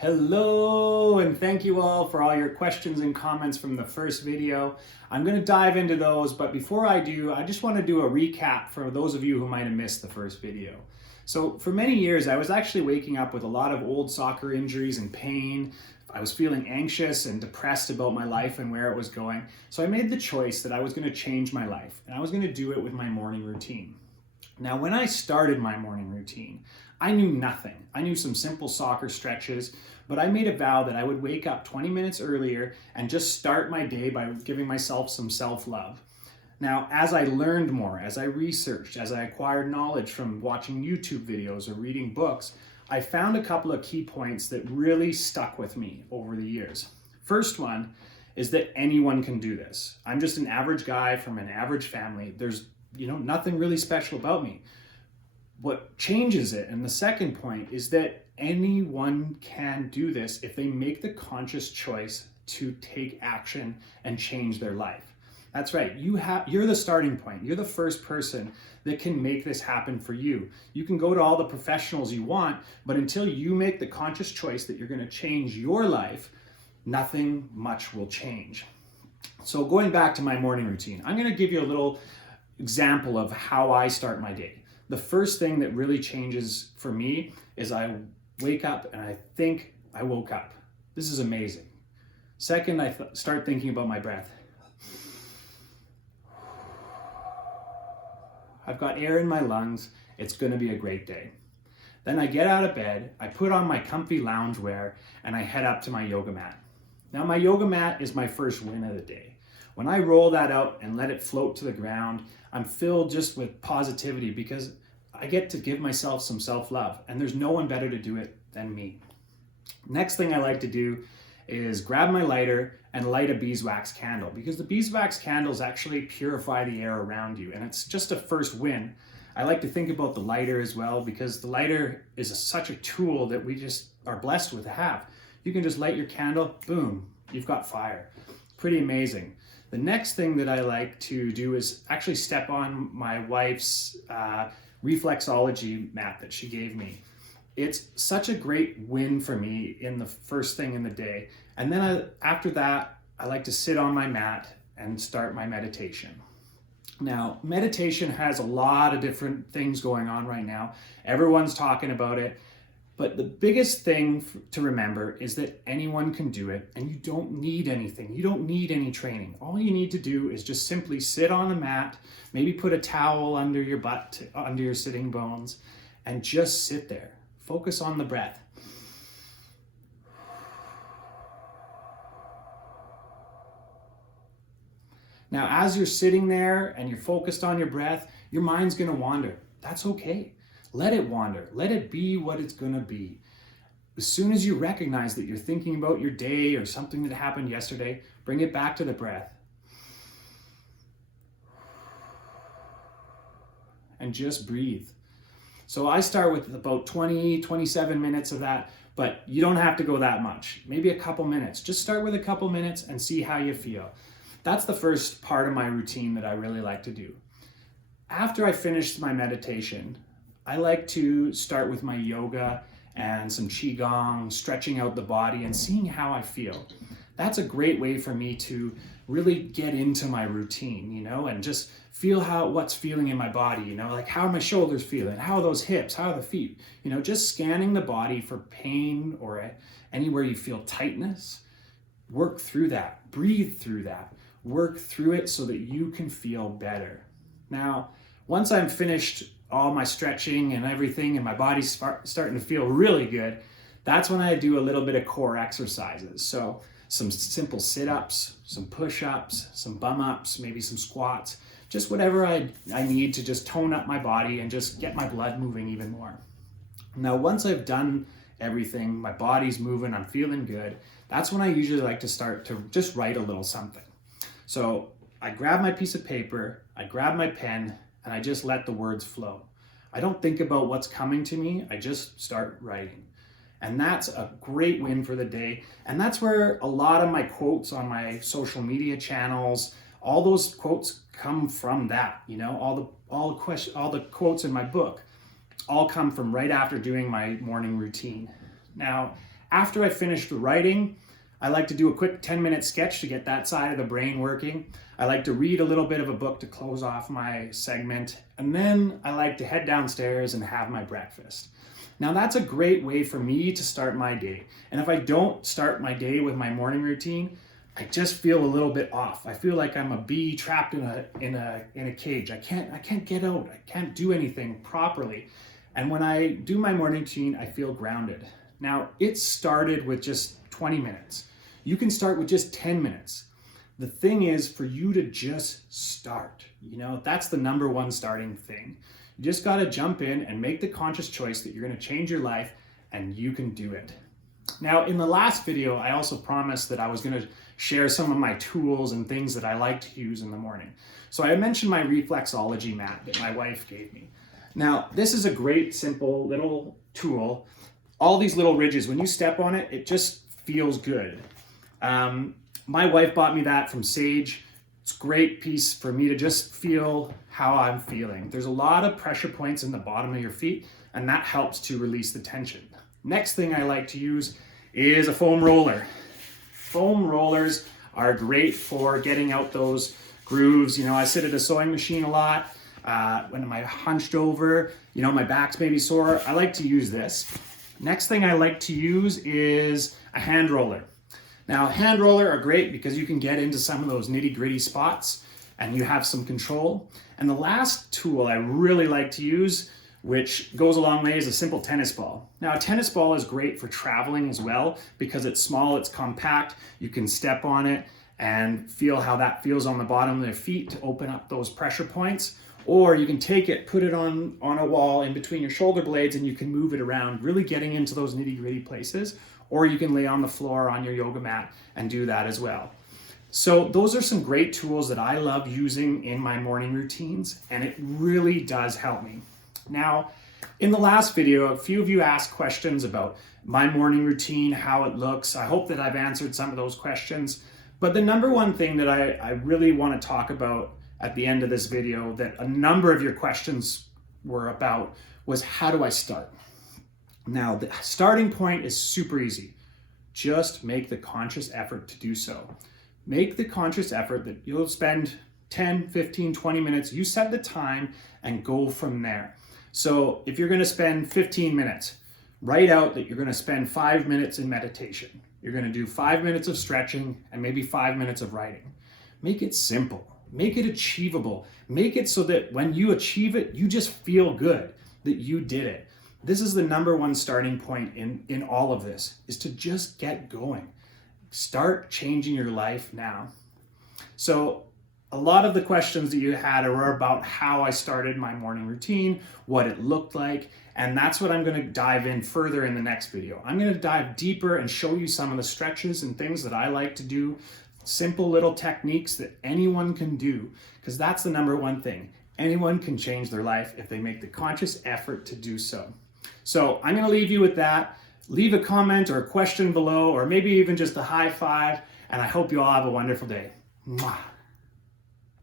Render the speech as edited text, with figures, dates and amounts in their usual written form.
Hello, and thank you all for all your questions and comments from the first video. I'm going to dive into those, but before I do, I just want to do a recap for those of you who might have missed the first video. So for many years, I was actually waking up with a lot of old soccer injuries and pain. I was feeling anxious and depressed about my life and where it was going. So I made the choice that I was going to change my life, and I was going to do it with my morning routine. Now, when I started my morning routine, I knew nothing. I knew some simple soccer stretches, but I made a vow that I would wake up 20 minutes earlier and just start my day by giving myself some self-love. Now, as I learned more, as I researched, as I acquired knowledge from watching YouTube videos or reading books, I found a couple of key points that really stuck with me over the years. First one is that anyone can do this. I'm just an average guy from an average family. There's nothing really special about me. What changes it, and the second point, is that anyone can do this if they make the conscious choice to take action and change their life. That's right, you're the starting point. You're the first person that can make this happen for you. You can go to all the professionals you want, but until you make the conscious choice that you're going to change your life, nothing much will change. So going back to my morning routine, I'm going to give you a little example of how I start my day. The first thing that really changes for me is I wake up and I think I woke up. This is amazing. Second, I start thinking about my breath. I've got air in my lungs. It's going to be a great day. Then I get out of bed, I put on my comfy loungewear, and I head up to my yoga mat. Now, my yoga mat is my first win of the day. When I roll that out and let it float to the ground, I'm filled just with positivity because I get to give myself some self-love, and there's no one better to do it than me. Next thing I like to do is grab my lighter and light a beeswax candle, because the beeswax candles actually purify the air around you, and it's just a first win. I like to think about the lighter as well, because the lighter is such a tool that we just are blessed with to have. You can just light your candle, boom, you've got fire. Pretty amazing. The next thing that I like to do is actually step on my wife's reflexology mat that she gave me. It's such a great win for me in the first thing in the day. And then after that, I like to sit on my mat and start my meditation. Now, meditation has a lot of different things going on right now. Everyone's talking about it. But the biggest thing to remember is that anyone can do it, and you don't need anything. You don't need any training. All you need to do is just simply sit on a mat, maybe put a towel under your butt, under your sitting bones, and just sit there. Focus on the breath. Now, as you're sitting there and you're focused on your breath, your mind's going to wander. That's okay. Let it wander. Let it be what it's going to be. As soon as you recognize that you're thinking about your day or something that happened yesterday, bring it back to the breath. And just breathe. So I start with about 27 minutes of that, but you don't have to go that much. Maybe a couple minutes. Just start with a couple minutes and see how you feel. That's the first part of my routine that I really like to do. After I finish my meditation, I like to start with my yoga and some qigong, stretching out the body and seeing how I feel. That's a great way for me to really get into my routine, and just feel what's feeling in my body, like how are my shoulders feeling? How are those hips? How are the feet? Just scanning the body for pain or anywhere you feel tightness. Work through that, breathe through that, work through it so that you can feel better. Now, once I'm finished all my stretching and everything and my body's starting to feel really good, that's when I do a little bit of core exercises. So some simple sit-ups, some push-ups, some bum-ups, maybe some squats, just whatever I need to just tone up my body and just get my blood moving even more. Now, once I've done everything, my body's moving, I'm feeling good, that's when I usually like to start to just write a little something. So I grab my piece of paper, I grab my pen, and I just let the words flow. I don't think about what's coming to me, I just start writing. And that's a great win for the day. And that's where a lot of my quotes on my social media channels, all those quotes come from that, all the quotes in my book all come from right after doing my morning routine. Now, after I finish the writing, I like to do a quick 10-minute sketch to get that side of the brain working. I like to read a little bit of a book to close off my segment. And then I like to head downstairs and have my breakfast. Now that's a great way for me to start my day. And if I don't start my day with my morning routine, I just feel a little bit off. I feel like I'm a bee trapped in a cage. I can't get out. I can't do anything properly. And when I do my morning routine, I feel grounded. Now it started with just 20 minutes. You can start with just 10 minutes. The thing is for you to just start. That's the number one starting thing. You just got to jump in and make the conscious choice that you're going to change your life, and you can do it. Now, in the last video, I also promised that I was going to share some of my tools and things that I like to use in the morning. So I mentioned my reflexology mat that my wife gave me. Now, this is a great, simple little tool. All these little ridges, when you step on it, it just feels good. My wife bought me that from Sage. It's a great piece for me to just feel how I'm feeling. There's a lot of pressure points in the bottom of your feet, and that helps to release the tension. Next thing I like to use is a foam roller. Foam rollers are great for getting out those grooves. I sit at a sewing machine a lot. When I'm hunched over, my back's maybe sore. I like to use this. Next thing I like to use is a hand roller. Now, hand roller are great because you can get into some of those nitty-gritty spots and you have some control. And the last tool I really like to use, which goes a long way, is a simple tennis ball. Now, a tennis ball is great for traveling as well because it's small, it's compact, you can step on it and feel how that feels on the bottom of their feet to open up those pressure points. Or you can take it, put it on a wall in between your shoulder blades, and you can move it around, really getting into those nitty-gritty places. Or you can lay on the floor on your yoga mat and do that as well. So those are some great tools that I love using in my morning routines, and it really does help me. Now, in the last video, a few of you asked questions about my morning routine, how it looks. I hope that I've answered some of those questions. But the number one thing that I really want to talk about at the end of this video that a number of your questions were about was, how do I start? Now, the starting point is super easy. Just make the conscious effort to do so. Make the conscious effort that you'll spend 10, 15, 20 minutes. You set the time and go from there. So if you're going to spend 15 minutes, write out that you're going to spend 5 minutes in meditation. You're going to do 5 minutes of stretching and maybe 5 minutes of writing. Make it simple. Make it achievable. Make it so that when you achieve it, you just feel good that you did it. This is the number one starting point in all of this, is to just get going. Start changing your life now. So a lot of the questions that you had were about how I started my morning routine, what it looked like, and that's what I'm going to dive in further in the next video. I'm going to dive deeper and show you some of the stretches and things that I like to do, simple little techniques that anyone can do, because that's the number one thing. Anyone can change their life if they make the conscious effort to do so. So I'm going to leave you with that. Leave a comment or a question below, or maybe even just a high five, and I hope you all have a wonderful day. Mwah.